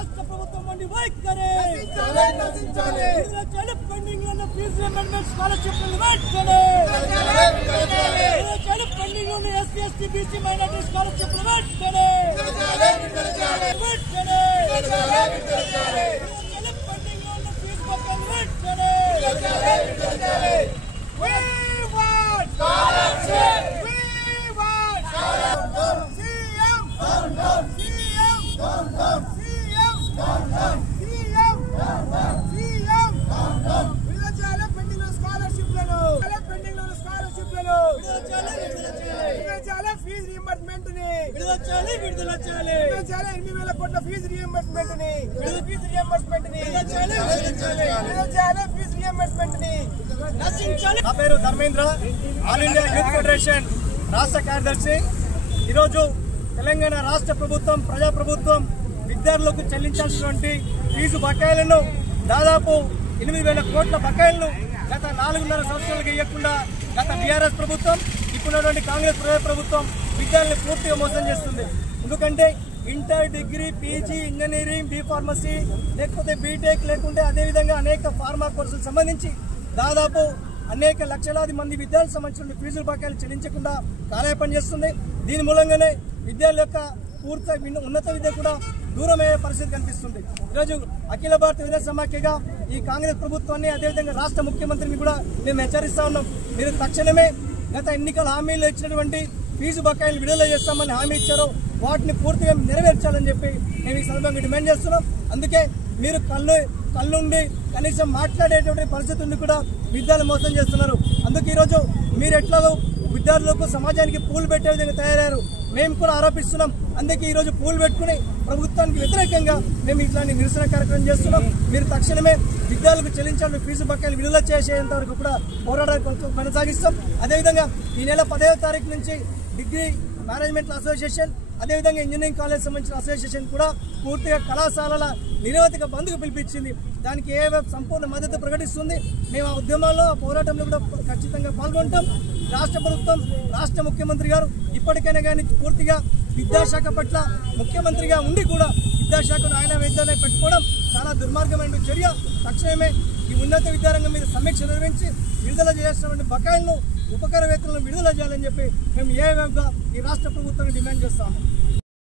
రాష్ట్ర ప్రభుత్వం మండి వైఖరి పెండింగ్ ఉన్న ఫీజు అమెండ్మెంట్ స్కాలర్షిప్ పెండింగ్ ఉన్న SC ST BC minority scholarship pending ఉన్న fee fee reimbursement fee reimbursement నా పేరు Dharmendra, all India youth federation రాష్ట్ర కార్యదర్శి. ఈరోజు తెలంగాణ రాష్ట్ర ప్రభుత్వం ప్రజాప్రభుత్వం విద్యార్థులకు చెల్లించాల్సినటువంటి ఫీజు బకాయిలను దాదాపు 8,000 కోట్ల బకాయిలను గత 4.5 సంవత్సరాలుగా ఇవ్వకుండా గత టీఆర్ఎస్ ప్రభుత్వం ఇప్పుడున్నటువంటి కాంగ్రెస్ ప్రభుత్వం విద్యార్థులను పూర్తిగా మోసం చేస్తుంది. ఎందుకంటే inter, degree, PG, engineering, B Pharmacy లేకపోతే బీటెక్ లేకుంటే అదేవిధంగా అనేక ఫార్మా కోర్సులకు సంబంధించి దాదాపు అనేక లక్షలాది మంది విద్యార్థులకు సంబంధించిన ఫీజుల బకాయిలు చెల్లించకుండా కాలయాపన చేస్తుంది. దీని మూలంగానే విద్యార్థుల యొక్క పూర్తి ఉన్నత విద్య కూడా దూరమయ్యే పరిస్థితి కనిపిస్తుంది. ఈరోజు అఖిల భారత విద్యా సమాఖ్యగా ఈ కాంగ్రెస్ ప్రభుత్వాన్ని అదేవిధంగా రాష్ట్ర ముఖ్యమంత్రిని కూడా మేము హెచ్చరిస్తా ఉన్నాం. మీరు తక్షణమే గత ఎన్నికల హామీలు ఇచ్చినటువంటి ఫీజు బకాయిలు విడుదల చేస్తామని హామీ ఇచ్చారో వాటిని పూర్తిగా నెరవేర్చాలని చెప్పి మేము ఈ సందర్భంగా డిమాండ్ చేస్తున్నాం. అందుకే మీరు కళ్ళుండి కనీసం మాట్లాడేటువంటి పరిస్థితి ఉండి కూడా విద్యార్థులు మోసం చేస్తున్నారు. అందుకే ఈరోజు మీరు ఎట్లాగో విద్యార్థులకు సమాజానికి పూలు పెట్టే విధంగా తయారయ్యారు, మేము కూడా ఆరోపిస్తున్నాం. అందుకే ఈరోజు పూలు పెట్టుకుని ప్రభుత్వానికి వ్యతిరేకంగా మేము ఇట్లాంటి నిరసన కార్యక్రమం చేస్తున్నాం. మీరు తక్షణమే విద్యార్థులకు చెల్లించాలని ఫీజు బకాయిలు విడుదల చేసేంత వరకు కూడా పోరాటాలు కొనసాగిస్తాం. అదేవిధంగా ఈ నెల 10వ తారీఖు నుంచి డిగ్రీ మేనేజ్మెంట్ అసోసియేషన్ అదేవిధంగా ఇంజనీరింగ్ కాలేజ్ సంబంధించిన అసోసియేషన్ కూడా పూర్తిగా కళాశాలల నిరవధిక బంద్కు పిలిపించింది. దానికి ఏవైపు సంపూర్ణ మద్దతు ప్రకటిస్తుంది. మేము ఆ ఉద్యమాల్లో ఆ పోరాటంలో కూడా ఖచ్చితంగా పాల్గొంటాం. రాష్ట్ర ప్రభుత్వం రాష్ట్ర ముఖ్యమంత్రి గారు ఇప్పటికైనా కానీ పూర్తిగా విద్యాశాఖ పట్ల ముఖ్యమంత్రిగా ఉండి కూడా విద్యాశాఖను ఆయన వేద్దాన్ని పెట్టుకోవడం చాలా దుర్మార్గమైన చర్య. తక్షణమే ఈ ఉన్నత విద్యారంగం మీద సమీక్ష నిర్వహించి విడుదల చేయాల్సినటువంటి బకాయిలను ఉపకార వేతనాలను విడుదల చేయాలని చెప్పి మేము ఏవేగా ఈ రాష్ట్ర ప్రభుత్వాన్ని డిమాండ్ చేస్తాము.